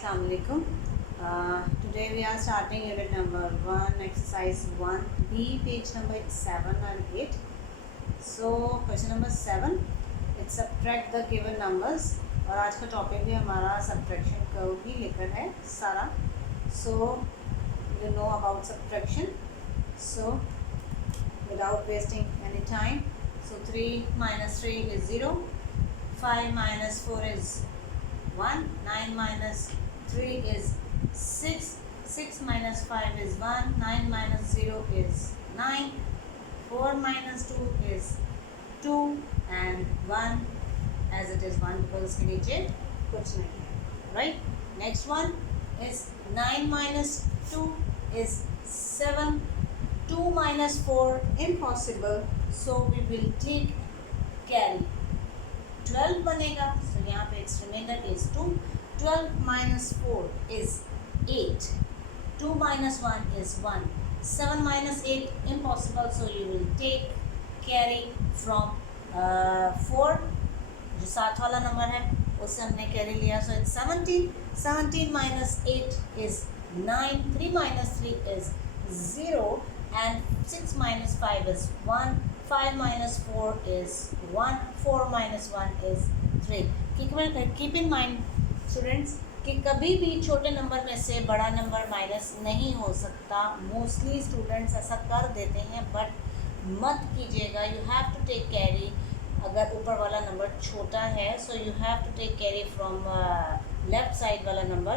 Assalamu alaikum. Today we are starting unit number 1, exercise 1B, page number 7 and 8. So question number 7, it's subtract the given numbers. और आज का topic भी हमारा subtraction का ही लेकर है सारा. So you know about subtraction. So without wasting any time, so 3 minus 3 is 0, 5 minus 4 is 1, 9 minus 3 is 6, 6 minus 5 is 1, 9 minus 0 is 9, 4 minus 2 is 2 and 1 as it is 1 because इसके नीचे कुछ नहीं है, right? Next one is 9 minus 2 is 7, 2 minus 4 impossible, so we will take carry. 12 बनेगा, so यहाँ पे its remainder is 2. 12 minus 4 is 8. 2 minus 1 is 1. 7 minus 8 impossible, so you will take carry from 4, जो साथ वाला नंबर है उससे हमने कैरी लिया, so it's 17. 17 minus 8 is 9. 3 minus 3 is 0 and 6 minus 5 is 1. 5 minus 4 is 1. 4 minus 1 is 3. Keep in mind students कि कभी भी छोटे नंबर में से बड़ा नंबर माइनस नहीं हो सकता. मोस्टली स्टूडेंट्स ऐसा कर देते हैं, बट मत कीजिएगा. You have to take carry. अगर ऊपर वाला नंबर छोटा है, so you have to take carry from left side वाला नंबर.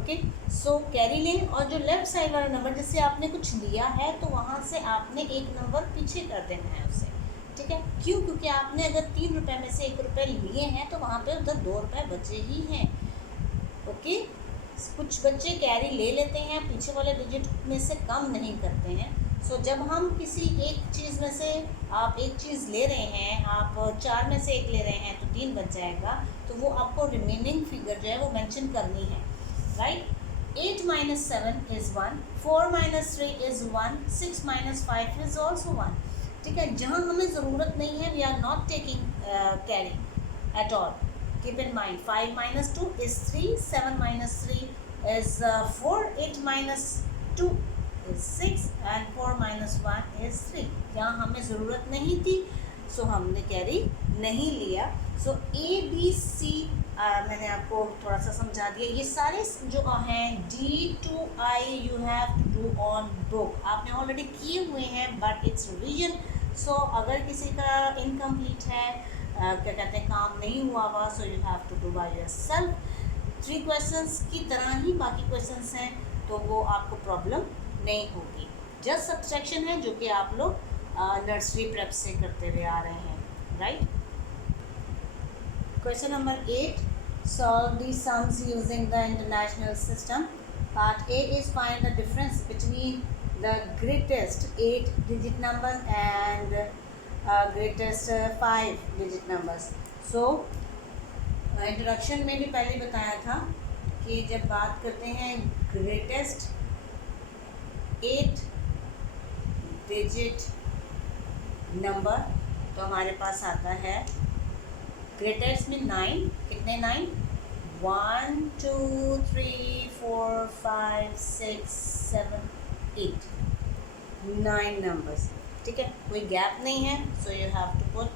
ओके, सो कैरी लें, और जो लेफ़्ट साइड वाला नंबर जिससे आपने कुछ लिया है तो वहाँ से आपने एक नंबर पीछे कर देना है उससे. ठीक है, क्यों? क्योंकि आपने अगर 3 रुपये में से 1 रुपये लिए हैं तो वहाँ पे उधर 2 रुपये बचे ही हैं. ओके, कुछ बच्चे कैरी ले लेते हैं, पीछे वाले डिजिट में से कम नहीं करते हैं. सो जब हम किसी एक चीज़ में से, आप एक चीज़ ले रहे हैं, आप 4 में से 1 ले रहे हैं तो 3 बच जाएगा, तो वो आपको रिमेनिंग फिगर जो है वो मेंशन करनी है, right? 8 minus 7 is 1, 4 minus 3 is 1, 6 minus 5 is also 1. ठीक है, जहाँ हमें ज़रूरत नहीं है we are not taking carry at all. Keep in mind 5 minus 2 is 3, 7 minus 3 is 4, 8 minus 2 is 6 and 4 minus 1 is 3. यहाँ हमें ज़रूरत नहीं थी, सो हमने कैरी नहीं लिया. सो A B C मैंने आपको थोड़ा सा समझा दिया. ये सारे जो हैं D to I you have to do on book. आपने ऑलरेडी किए हुए हैं, बट इट्स रिवीजन. सो अगर किसी का इनकम्प्लीट है, क्या कहते हैं, काम नहीं हुआ हुआ, so you have to do by yourself. 3 questions की तरह ही बाकी क्वेश्चंस हैं, तो वो आपको प्रॉब्लम नहीं होगी. जस्ट सब्सट्रैक्शन है जो कि आप लोग नर्सरी प्रेप से करते हुए आ रहे हैं, right? Question number 8. Solve these sums using the international system. Part A is find the difference between the greatest 8-digit number and greatest 5-digit numbers. So, introduction में भी पहले बताया था कि जब बात करते हैं greatest 8-digit number, तो हमारे पास आता है ग्रेटेस्ट में 9. कितने 9? 1 2 3 4 5 6 7 8 9 नंबर्स. ठीक है, कोई गैप नहीं है, so you have to put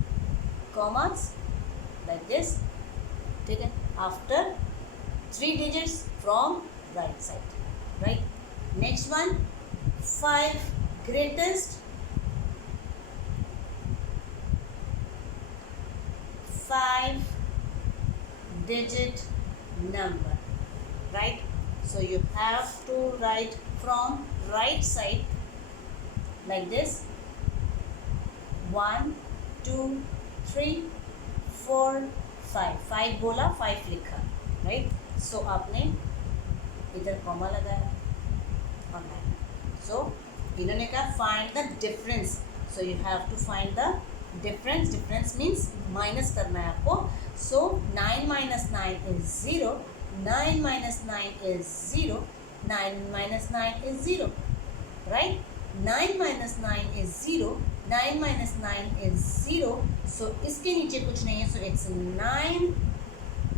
commas like this. ठीक है, after 3 digits from right side, right? Next one, 5 greatest 5-digit number, right? So you have to write from right side like this. 1 2 3 4 5. 5 बोला, 5 लिखा, right? So आपने इधर comma लगाया और 9. So इन्होंने कहा find the difference. So you have to find the difference. Difference means minus करना है आपको. So 9 minus 9 is 0. 9 minus 9 is 0. 9 minus 9 is 0, right? 9 minus 9 is 0. 9 minus 9 is 0. So इसके नीचे कुछ नहीं है, so it's 9.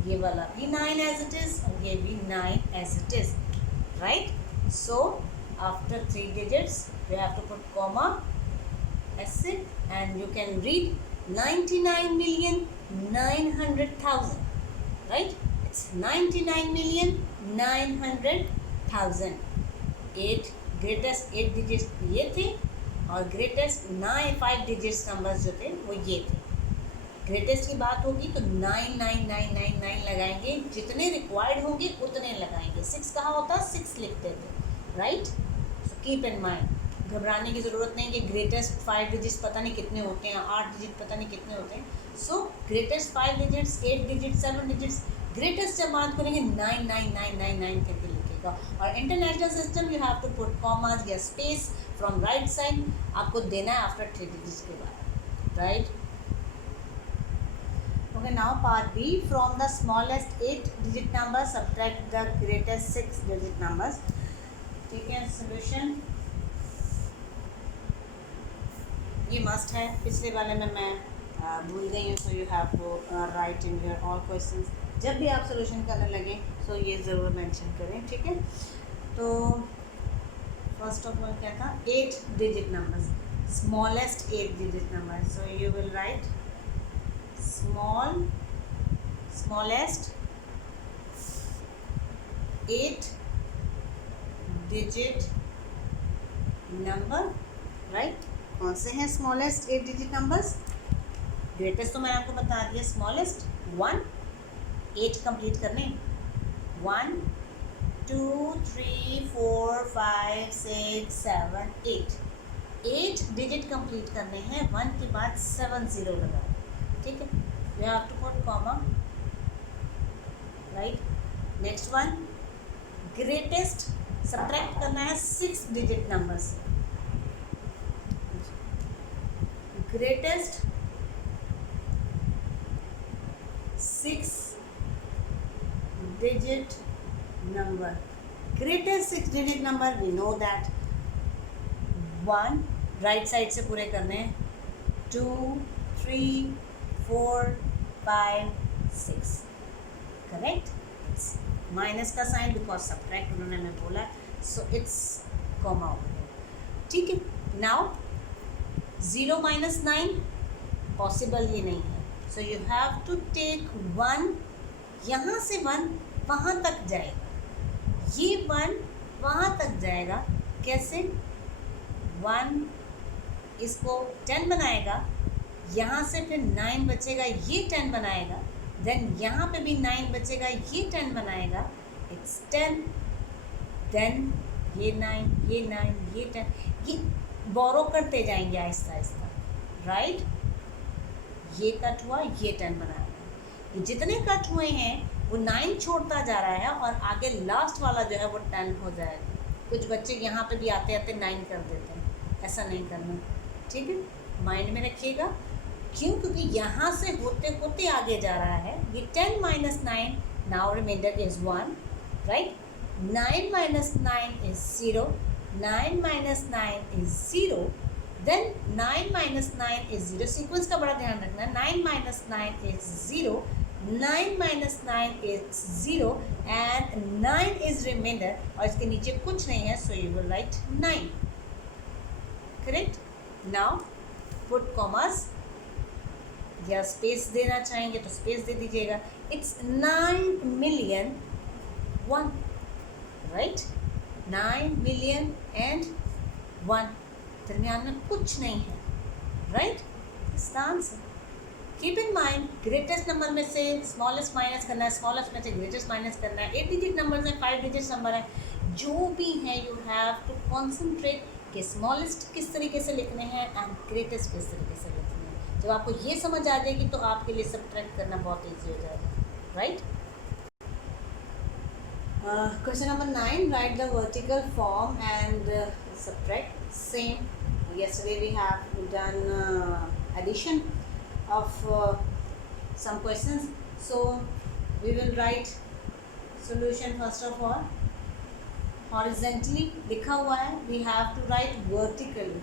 ये वाला भी 9 एज इट इज और ये भी 9 as it is, right. So after 3 digits you have to put comma ऐसे and you can read 99,900,000, right. It's 99,900,000. 8 greatest 8 digits ये थे और ग्रेटेस्ट 5 digits नंबर्स जो थे वो ये थे. ग्रेटेस्ट की बात होगी तो 99999 लगाएंगे, जितने रिक्वायर्ड होंगे उतने लगाएंगे. 6 कहाँ होता है, 6 लिखते थे, right. So keep in mind, घबराने की ज़रूरत नहीं कि ग्रेटेस्ट 5 डिजिट्स पता नहीं कितने होते हैं, 8 डिजिट पता नहीं कितने होते हैं. So greatest 5 digits, 8 digits, 7 digits, greatest जब बात करेंगे 99999 करके लिखेगा. और international system you have to put commas या स्पेस फ्रॉम राइट साइड आपको देना है आफ्टर 3 डिजिट्स के बाद, right. Okay, now part B. From the smallest 8-digit number, subtract the greatest 6-digit numbers. ठीक है, solution ये must है. पिछले वाले में मैं भूल गई हूँ, so you have to write in your all questions. जब भी आप solution करने लगे, so ये ज़रूर mention करें, ठीक है. तो first of all क्या था, 8-digit numbers, smallest 8-digit number. So you will write smallest 8-digit number, right. कौन से हैं smallest 8-digit numbers? ग्रेटेस्ट तो मैंने आपको बता दिया, स्मॉलेस्ट 1, 8 कंप्लीट करने, 1 2 3 4 5 6 7 8 डिजिट कंप्लीट करने हैं. 1 के बाद 7 0 लगाओ, ठीक है. You have to put comma, right. Next one, greatest subtract करना है 6-digit number से. Greatest 6-digit number. Greatest 6-digit number we know that 1 right side से पूरे करने हैं, 2 3 4 5 6, करेक्ट. इट्स माइनस का साइन बिकॉज सब्ट्रैक्ट उन्होंने हमें बोला, so it's comma over here, ठीक है. नाउ 0 - 9 पॉसिबल ही नहीं है, so you have to take 1, यहाँ से 1 वहाँ तक जाएगा, ये 1 वहाँ तक जाएगा. कैसे, 1 इसको 10 बनाएगा, यहाँ से फिर 9 बचेगा, ये 10 बनाएगा, देन यहाँ पे भी 9 बचेगा, ये 10 बनाएगा, इट्स 10, देन ये 9 ये 9 ये 10, ये बोरो करते जाएंगे आहिस्ता आहिस्ता, राइट. ये कट हुआ, ये 10 बनाएगा, ये जितने कट हुए हैं वो 9 छोड़ता जा रहा है और आगे लास्ट वाला जो है वो 10 हो जाएगा. कुछ बच्चे यहाँ पे भी आते आते 9 कर देते हैं, ऐसा नहीं करना, ठीक है. माइंड में रखिएगा, क्यों, क्योंकि यहाँ से होते होते आगे जा रहा है. ये 10 - 9, now reminder is 1, right. 9 - 9 is 0, 9 - 9 is 0, then 9 - 9 is 0. Sequence का बड़ा ध्यान रखना है. 9 - 9 is 0, 9 - 9 is 0 and 9 is reminder, और इसके नीचे कुछ नहीं है, so you will write 9, correct. Now put commas या स्पेस देना चाहेंगे तो स्पेस दे दीजिएगा. It's 9,000,001, right. 9,000,001, दरमियान में कुछ नहीं है, राइट. इसका answer. Keep in mind, greatest number में से स्मॉलेस्ट माइनस करना है, स्मॉलेस्ट में से ग्रेटेस्ट माइनस करना है. 8 डिजिट नंबर है, 5 डिजिट नंबर है, जो भी है यू हैव टू कॉन्सेंट्रेट कि स्मॉलेस्ट किस तरीके से लिखने हैं एंड ग्रेटेस्ट किस तरीके से लिखने हैं. जब आपको ये समझ आ जाएगी तो आपके लिए सब्ट्रैक्ट करना बहुत ईजी हो जाएगा, right. Question number 9, right the vertical form and subtract. Same, yesterday we have done addition of some questions, so we will write solution. First of all, horizontally लिखा हुआ है, we have to write vertically,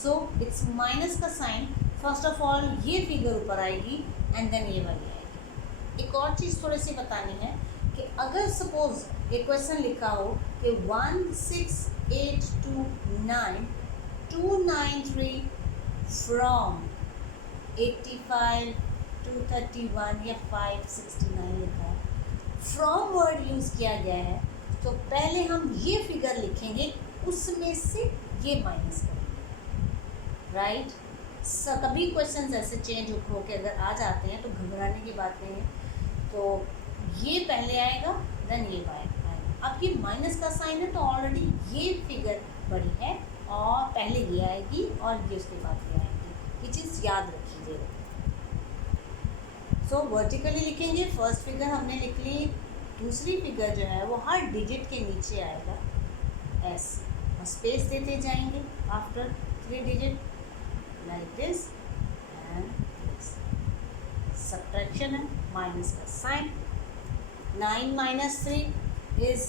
so it's minus का sign. First of all ये figure ऊपर आएगी and then ये वाली आएगी, एक और चीज़ थोड़ी सी बतानी है कि अगर सपोज एक क्वेश्चन लिखा हो कि 16829 फ्रॉम 85 to 31 या 569 लिखा है, फ्रॉम वर्ड यूज़ किया गया है, तो पहले हम ये फिगर लिखेंगे, उसमें से ये माइनस करेंगे, राइट। कभी क्वेश्चंस ऐसे चेंज होके अगर आ जाते हैं तो घबराने की बात नहीं है, तो ये पहले आएगा देन ये आएगा। अब ये माइनस का साइन है तो ऑलरेडी ये फिगर बड़ी है और पहले ये आएगी और ये उसके बाद ये आएगी, ये चीज़ याद रखिएगा। सो वर्टिकली लिखेंगे, फर्स्ट फिगर हमने लिख ली, दूसरी फिगर जो है वो हर डिजिट के नीचे आएगा एस, और स्पेस देते जाएंगे after 3 digit like this and this. Subtraction है, माइनस का sign. 9 minus 3 is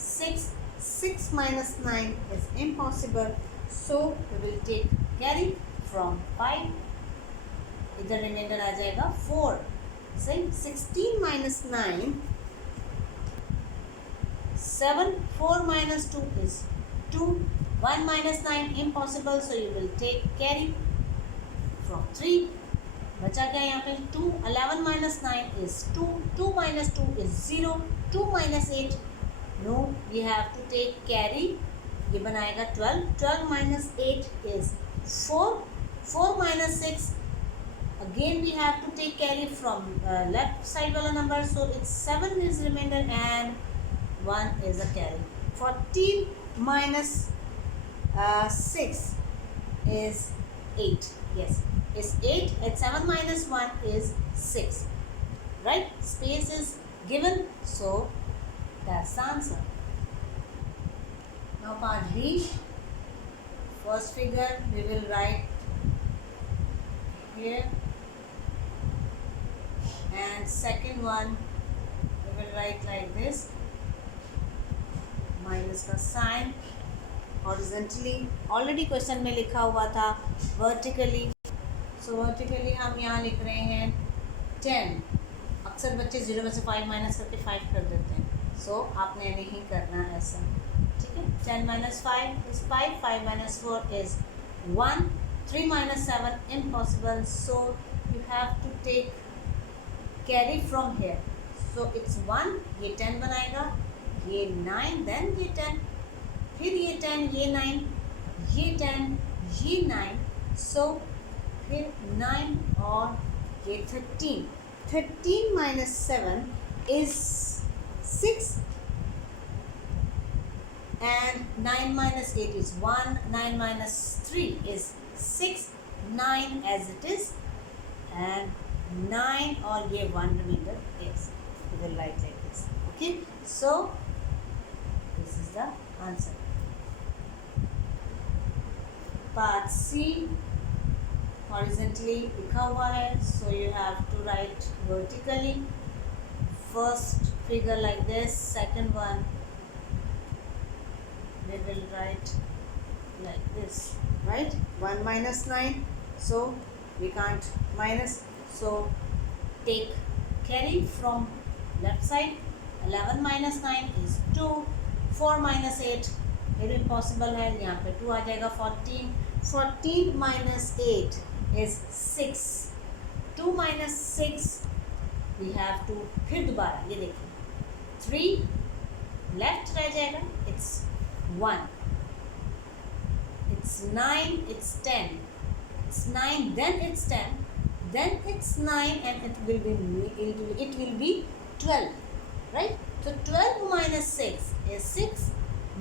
6, 6 minus 9 is impossible, so we will take carry from 5, इधर रिमाइंडर आ जाएगा 4, सही। 16 minus 9 7, 4 minus 2 is 2, 1 minus 9 impossible, so you will take carry from 3, बचा क्या यहाँ पे 2, 11 minus 9 is 2, 2 minus 2 is 0, 2 minus 8 no, we have to take carry, ये बनाएगा 12, 12 minus 8 is 4, 4 minus 6 again we have to take carry from left side वाला number, so it's 7 is remainder and 1 is a carry. 14 minus 6 is 8, yes, is 8, and 7 minus 1 is 6, right? Space is given, so that's the answer. Now part B, first figure we will write here, and second one we will write like this, minus का sign, horizontally already question में लिखा हुआ था, vertically, so vertically हम यहाँ लिख रहे हैं 10, अक्सर बच्चे 0 में से 5 माइनस करके 5 कर देते हैं, so आपने नहीं करना ऐसा, ठीक है। 10 minus 5 is 5, 5 minus 4 is 1, 3 minus 7 impossible, so you have to take carry from here, so it's 1, ये 10 बनाएगा, ये 9, then ये 10, फिर ये 10, ये 9, ये 10, ये 9, so फिर 9 और ये 13, 13 minus 7 is 6, and 9 minus 8 is 1, 9 minus 3 is 6, 9 as it is, and 9 और ये 1 remainder is, we will write like this, okay, so this is the answer. Part C, horizontally लिखा हुआ है, so you have to write vertically, first figure like this, second one we will write like this, right? 1 minus 9, so we can't minus, so take carry from left side, 11 minus 9 is 2, 4 minus 8 फिर impossible है, यहाँ पे 2 आ जाएगा, 14, 14 minus 8 is 6, 2 minus 6 we have to, फिर दोबारा ये देखिए 3 left रह जाएगा, it's 1, it's 9, it's 10, it's 9, then it's 10, then it's 9, and it will be 12, right? So 12 minus 6 is 6,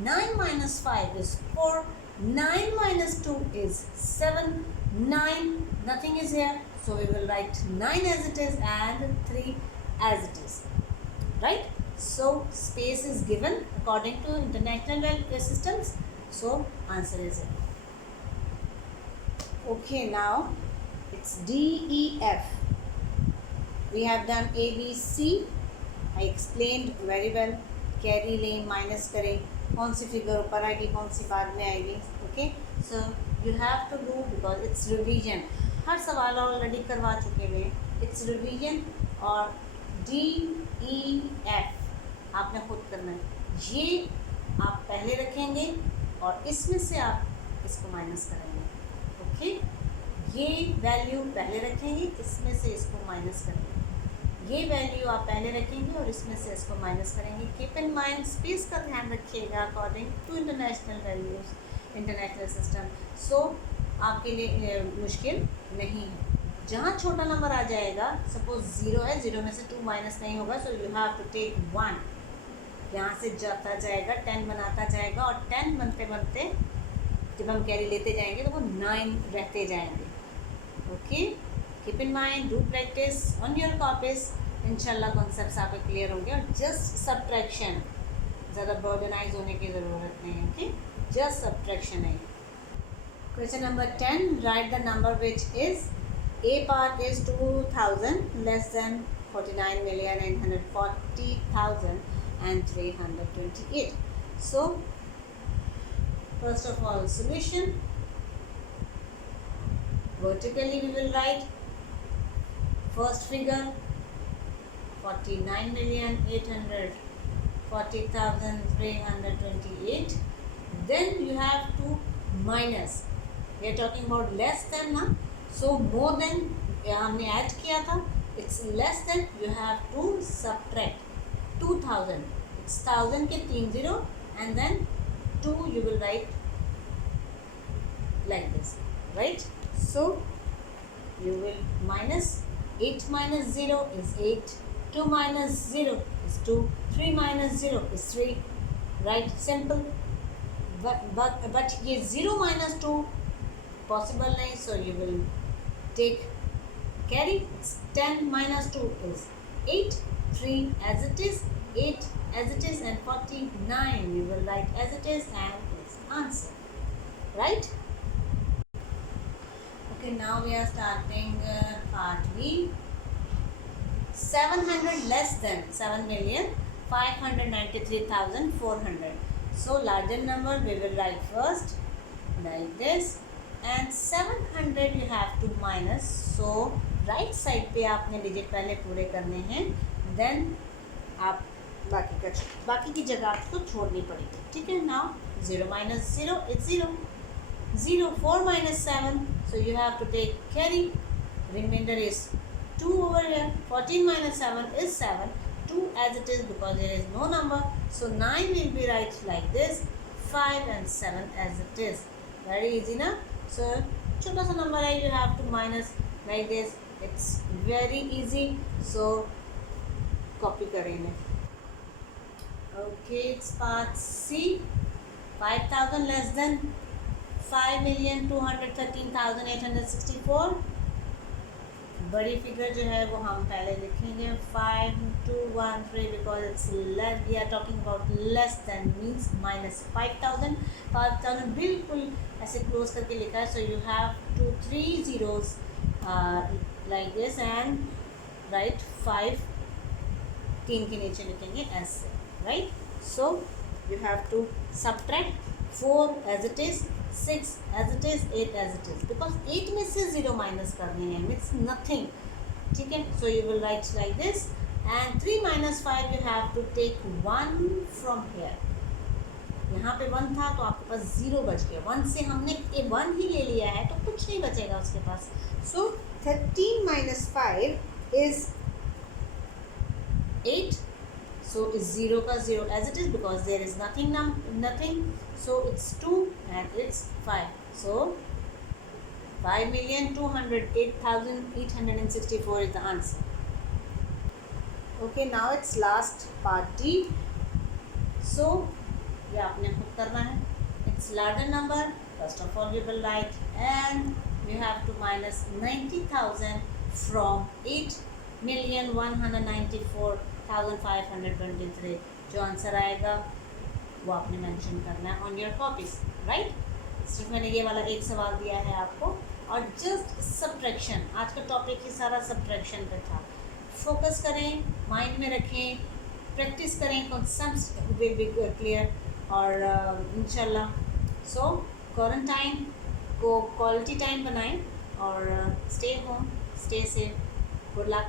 9 minus 5 is 4, 9 minus 2 is 7, 9, nothing is here, so we will write 9 as it is and 3 as it is, right? So space is given according to international systems, so answer is here. Okay, now it's D, E, F. We have done A, B, C. I explained very well. Carry लें, minus करें, कौन सी figure ऊपर आएगी, कौन सी बाद में आएगी, okay. So you have to do, because it's revision, हर सवाल ऑलरेडी करवा चुके हुए हैं, इट्स रिवीजन, और DEF आपने खुद करना है। ये आप पहले रखेंगे और इसमें से आप इसको माइनस करेंगे। ओके, ये वैल्यू पहले रखेंगे, इसमें से इसको माइनस करेंगे। ये वैल्यू आप पहले रखेंगे और इसमें से इसको माइनस करेंगे। कीप इन माइंड, स्पेस का ध्यान रखिएगा according to international values, international system. So आपके लिए मुश्किल नहीं है। जहाँ छोटा नंबर आ जाएगा, सपोज 0 है, 0 में से 2 माइनस नहीं होगा, so you have to take 1। यहाँ से जाता जाएगा, 10 बनाता जाएगा और 10 बनते बनते जब हम कैरी लेते जाएंगे तो वो 9 रहते जाएंगे। Okay, keep in mind, do practice on your copies. इंशाल्लाह कॉन्सेप्ट्स आपके क्लियर होंगे। और जस्ट सब्ट्रैक्शन, ज़्यादा बर्डनाइज होने की ज़रूरत नहीं है। ओके, जस्ट सब्ट्रैक्शन है। Question number 10, right the number which is A part is 2000 less than 49,840,328. So first of all, solution. Vertically we will write first figure 49,840,328. Then you have to minus. We are talking about less than now. So more than हमने add किया था, it's less than, you have to subtract 2000. It's 1000 के 3 0 and then 2 you will write like this, right? So you will minus 8 minus 0 is 8, 2 minus 0 is 2, 3 minus 0 is 3, right? Simple. But ये 0 minus 2 possible नहीं, so you will take carry. 10 minus 2 is 8, 3 as it is, 8 as it is, and 49 you will write as it is and its answer, right? Okay, now we are starting part B. 700 less than 7,593,400. So larger number we will write first like this. And 700 you have to minus, so right side पे आपने digit पहले पूरे करने हैं, then आप बाकी की जगह आपको छोड़नी पड़ेगी। ठीक है, now 0 minus 0 is 0, 0 4 minus 7, so you have to take carry. Remainder is 2 over here. 14 minus 7 is 7, 2 as it is because there is no number, so 9 will be right like this, 5 and 7 as it is. Very easy ना? So छोटा सा number है, you have to minus like this. It's very easy. So copy करेंगे. Okay, it's part C. 5,000 less than 5,213,864. बड़ी figure जो है वो हम पहले लिखेंगे 5213 because it's less. We are talking about less than means minus 5,000. 5,000 बिल्कुल ऐसे क्लोज करके लिखा है, so you have 2 3 zeros like this and write 5 3 के नीचे लिखेंगे ऐसे, right? So you have to subtract 4 as it is, 6 as it is, 8 as it is, because 8 में से 0 माइनस करने हैं, means nothing. ठीक है, so you will write like this and 3 minus 5 you have to take 1 from here. यहाँ पे 1 था तो आपके पास 0 बच गया, 1 से हमने 1 ही ले लिया है तो कुछ नहीं बचेगा उसके पास. So 13 minus 5 is 8. So it's 0 का 0 as it is because there is nothing. So it's 2 and it's 5. So 5,208,864 is the answer. Okay, now it's last part D. So ये आपने खुद करना है. It's larger number. First of all you will write and you have to minus 90,000 from 8,194,523. जो answer आएगा वो आपने mention करना है ऑन योर कॉपीज, राइट? सिर्फ मैंने ये वाला एक सवाल दिया है आपको. और जस्ट सब्ट्रैक्शन, आज का टॉपिक ही सारा सब्ट्रैक्शन पे था. फोकस करें, माइंड में रखें, प्रैक्टिस करें, कॉन्सेप्ट्स विल बी क्लियर. और इंशाल्लाह सो क्वारंटाइन को क्वालिटी टाइम बनाएं और stay home, stay safe. Good luck.